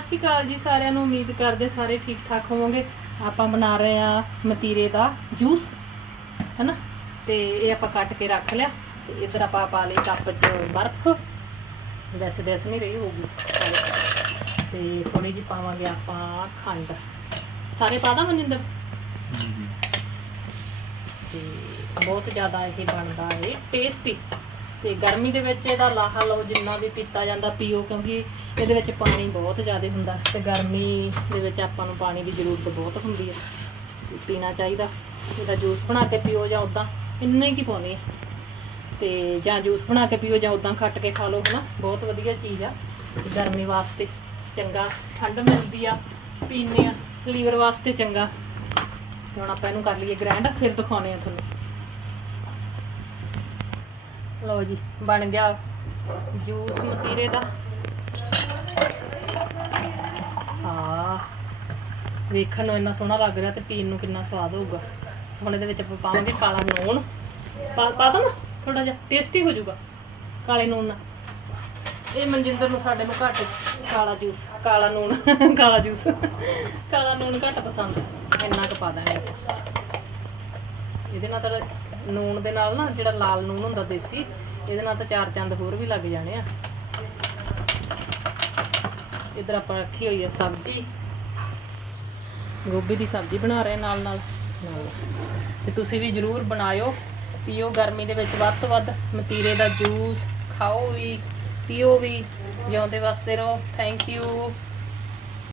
ਸਤਿ ਸ਼੍ਰੀ ਅਕਾਲ ਜੀ ਸਾਰਿਆਂ ਨੂੰ ਉਮੀਦ ਕਰਦੇ ਸਾਰੇ ਠੀਕ ਠਾਕ ਹੋਵੋਗੇ। ਆਪਾਂ ਬਣਾ ਰਹੇ ਆ ਮਤੀਰੇ ਦਾ ਜੂਸ ਹਨਾ? ਤੇ ਇਹ ਆਪਾਂ ਕੱਟ ਕੇ ਰੱਖ ਲਿਆ। ਤੇ ਇਧਰ ਆਪਾਂ ਪਾ ਲਈ ਕੱਪ 'ਚ ਬਰਫ਼। ਵੈਸੇ ਦੇਸ ਨਹੀਂ ਰਹੀ ਹੋਊਗੀ। ਤੇ ਥੋੜੀ ਜਿਹੀ ਪਾਵਾਂਗੇ ਆਪਾਂ ਖੰਡ। ਸਾਰੇ ਪਾ ਦਾਂ ਮਨਿੰਦਰ ਤੇ ਬਹੁਤ ਜ਼ਿਆਦਾ ਇਹ ਬਣਦਾ ਹੈ ਟੇਸਟੀ ਤੇ ਗਰਮੀ ਦੇ ਵਿੱਚ ਇਹਦਾ ਲਾਹਾ ਲਓ ਜਿੰਨਾ ਵੀ ਪੀਤਾ ਜਾਂਦਾ ਪੀਓ, ਕਿਉਂਕਿ ਇਹਦੇ ਵਿੱਚ ਪਾਣੀ ਬਹੁਤ ਜ਼ਿਆਦਾ ਹੁੰਦਾ ਤੇ ਗਰਮੀ ਦੇ ਵਿੱਚ ਆਪਾਂ ਨੂੰ ਪਾਣੀ ਦੀ ਜ਼ਰੂਰਤ ਬਹੁਤ ਹੁੰਦੀ ਹੈ। ਪੀਣਾ ਚਾਹੀਦਾ, ਇਹਦਾ ਜੂਸ ਬਣਾ ਕੇ ਪੀਓ ਜਾਂ ਉਦਾਂ ਇੰਨਾ ਹੀ ਕੀ ਪਾਉਣੀ ਹੈ। ਤੇ ਜਾਂ ਜੂਸ ਬਣਾ ਕੇ ਪੀਓ ਜਾਂ ਉਦਾਂ ਖੱਟ ਕੇ ਖਾ ਲਓ, ਹਨਾ, ਬਹੁਤ ਵਧੀਆ ਚੀਜ਼ ਆ। ਗਰਮੀ ਵਾਸਤੇ ਚੰਗਾ, ਠੰਡ ਮਿਲਦੀ ਆ ਪੀਨੇ ਆ, ਲੀਵਰ ਵਾਸਤੇ ਚੰਗਾ। ਹੁਣ ਆਪਾਂ ਇਹਨੂੰ ਕਰ ਲਈਏ ਗ੍ਰੈਂਡ, ਫਿਰ ਦਿਖਾਉਣੇ ਆ ਤੁਹਾਨੂੰ। ਲਓ ਜੀ, ਬਣ ਗਿਆ ਜੂਸ ਮਤੀਰੇ ਦਾ। ਆ ਵੇਖਣ ਨੂੰ ਇੰਨਾ ਸੋਹਣਾ ਲੱਗ ਰਿਹਾ ਤੇ ਪੀਣ ਨੂੰ ਕਿੰਨਾ ਸਵਾਦ ਹੋਊਗਾ। ਹੁਣ ਇਹਦੇ ਵਿੱਚ ਆਪਾਂ ਪਾਵਾਂਗੇ ਕਾਲਾ ਨੂਣ ਪਾ ਪਾ ਦੋ ਨਾ ਥੋੜਾ ਜਿਹਾ ਟੇਸਟੀ ਹੋ ਜਾਊਗਾ ਕਾਲੇ ਨੂਣ ਨਾਲ। ਇਹ ਮਨਜਿੰਦਰ ਨੂੰ ਸਾਡੇ ਨੂੰ ਘੱਟ ਕਾਲਾ ਜੂਸ, ਕਾਲਾ ਨੂਣ ਕਾਲਾ ਜੂਸ, ਕਾਲਾ ਨੂਣ ਘੱਟ ਪਸੰਦ। ਹੈ। ਇੰਨਾ ਕੁ ਪਾ ਦਾਂਗੇ ਆਪਾਂ। ਇਹਦੇ ਨਾਲ ਤਾਂ ਨੂਣ ਦੇ ਨਾਲ ਨਾ ਜਿਹੜਾ ਲਾਲ ਨੂਣ ਹੁੰਦਾ ਦੇਸੀ, ਇਹਦੇ ਨਾਲ ਤਾਂ ਚਾਰ ਚੰਦ ਹੋਰ ਵੀ ਲੱਗ ਜਾਣੇ ਆ। ਇਧਰ ਆਪਾਂ ਰੱਖੀ ਹੋਈ ਹੈ ਸਬਜ਼ੀ। ਗੋਭੀ ਦੀ ਸਬਜ਼ੀ ਬਣਾ ਰਹੇ ਨਾਲ ਨਾਲ। ਨਾਲ। ਤੇ ਤੁਸੀਂ ਵੀ ਜਰੂਰ ਬਣਾਇਓ। ਪੀਓ ਗਰਮੀ ਦੇ ਵਿੱਚ ਵੱਧ ਤੋਂ ਵੱਧ। ਮਤੀਰੇ ਦਾ ਜੂਸ ਖਾਓ ਵੀ, ਪੀਓ ਵੀ। ਜਿਉਂਦੇ ਵਸਦੇ ਰਹੋ। Thank you